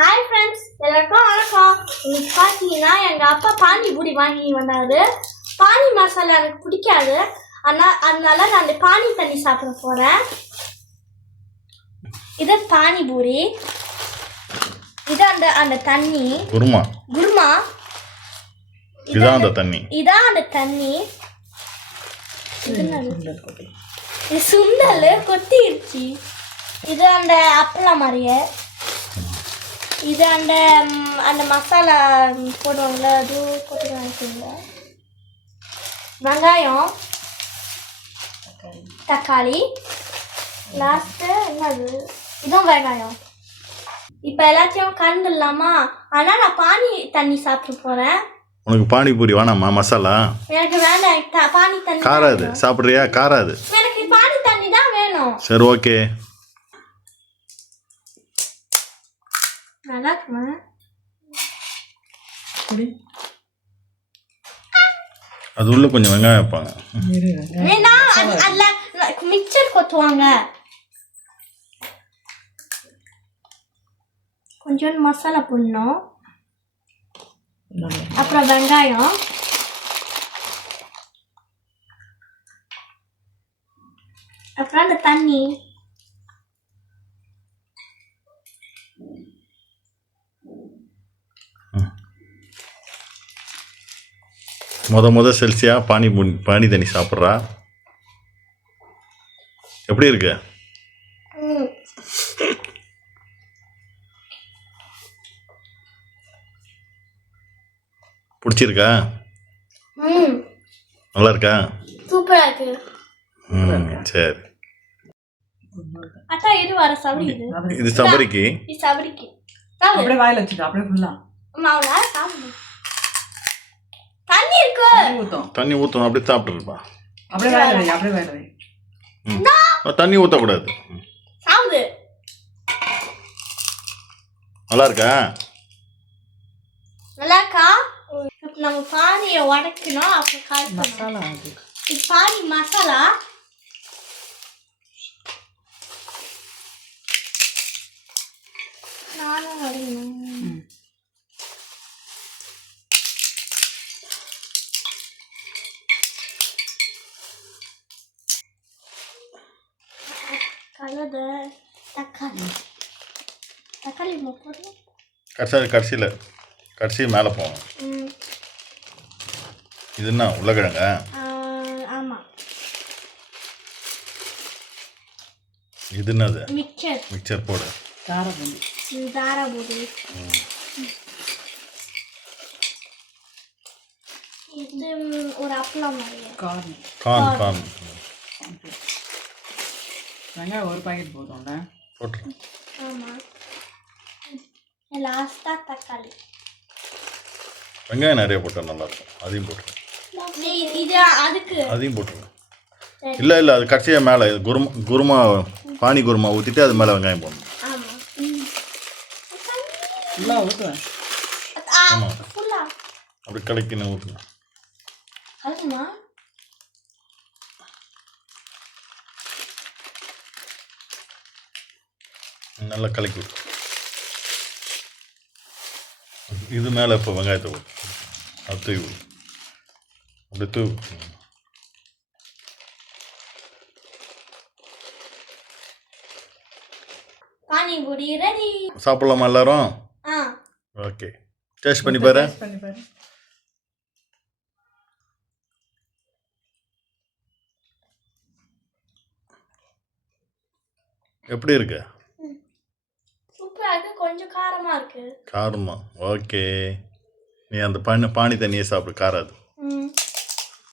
Hi friends எல்லாருக்கும் வணக்கம். இன்னைக்கு பார்த்தீங்கன்னா எங்கள் அப்பா பானிபூரி வாங்கி வந்தாரு. பானி மசாலா எனக்கு பிடிக்காது. ஆனால் அதனால நான் அந்த பானி தண்ணி சாப்பிட போகிறேன் இது பானிபூரி இது அந்த அந்த தண்ணி. குருமா. குருமா. இதான் அந்த தண்ணி. இதான் அந்த தண்ணி. இது சுண்டல் கொத்திருச்சு. இது அந்த அப்பளம் மாதிரியே. இது அந்த அந்த மசாலா போடுவாங்கல்ல அது போட்டுருவாங்க வெங்காயம் தக்காளி. லாஸ்ட்டு என்னது? இதுவும் வெங்காயம். இப்போ எல்லாத்தையும் கலந்துடலாமா? ஆனால் நான் பானி தண்ணி சாப்பிட்டு போகிறேன் உனக்கு பானிபூரி வேணாமா மசாலா? எனக்கு வேண்டாம் பானி தண்ணி காராது. சாப்பிட்றியா? காராது. எனக்கு பானி தண்ணி தான் வேணும். சரி ஓகே. நல்லா இருக்குமா? அது உள்ள கொஞ்சம் வெங்காயம் வைப்பாங்க. வேணா அது அதுல மிக்சர் கொத்துவாங்க. கொஞ்சோண்டு மசாலா போடணும். அப்புறம் வெங்காயம். அப்புறம் அந்த தண்ணி. முத முத செல்சியா பானி பானி தண்ணி சாப்பிட்றா? எப்படி இருக்கு. பிடிச்சிருக்கா? நல்லா இருக்கா சூப்பரா இருக்கு ம் சரி. அத்தா இது வர சபரிக்கு இது. சபரிக்கு இது சபரிக்கு சாப்பிடு அப்படியே வாயில வச்சுக்க அப்படியே ஃபுல்லா அம்மா அவளால சாப்பிடு தண்ணி இருக்கு ஊற்றணும் அப்படியே சாப்பிட்டுருப்பா அப்படியே. தண்ணி ஊற்றக்கூடாது சாப்பிடு. நல்லா இருக்கா? நல்லாக்கா இப்ப நம்ம பானியை உடைக்கணும் அப்புறம் காய்ச்சணும் மசாலா இது பானி மசாலா. நானும் உடைக்கணும் ம். கலது தக்காளி. தக்காளி போடணும் கடைசி கடைசியில். கடைசி மேலே போவோம். இது என்ன உருளைக்கிழங்க? ஆ, ஆமா. இது என்னது? மிக்சர். மிக்சர் போடு. கார பூந்தி தாராபுரி இது ஒரு அப்பளம் கார்ன். கான் கான் வெங்காயம் ஒரு பாக்கெட் போதும்ல. போட்டுரு தக்காளி. வெங்காயம் நிறைய போட்டால் நல்லாயிருக்கும். அதையும் போட்டுரு நீ இது அதுக்கு. அதையும் போட்டுருங்க. சரி. இல்லை இல்லை அது கடைசியாக மேலே இது குருமா குருமா பானி குருமா ஊற்றிட்டு அது மேலே வெங்காயம் போடணும். ஆமா. ஃபுல்லா ஊற்றுவேன் ஆ ஃபுல்லா அப்படி கலக்கின்னு ஊற்றுங்க நல்லா கலக்கி விடு. இது மேலே இப்போ வெங்காயத்தை ஊற்று அது தூவி விடு. அப்படி தூவி பானிபூரி ரெடி சாப்பிட்லாமா எல்லாரும்? ஆ. ஓகே. டேஸ்ட் பண்ணி பாரு. Taste பண்ணி பாரு. எப்படி இருக்கு? சூப்பரா இருக்கு. கொஞ்சம் காரமா இருக்கு. காரமா. ஓகே. நீ அந்த பானி பானி தண்ணியை சாப்பிடு. காராது.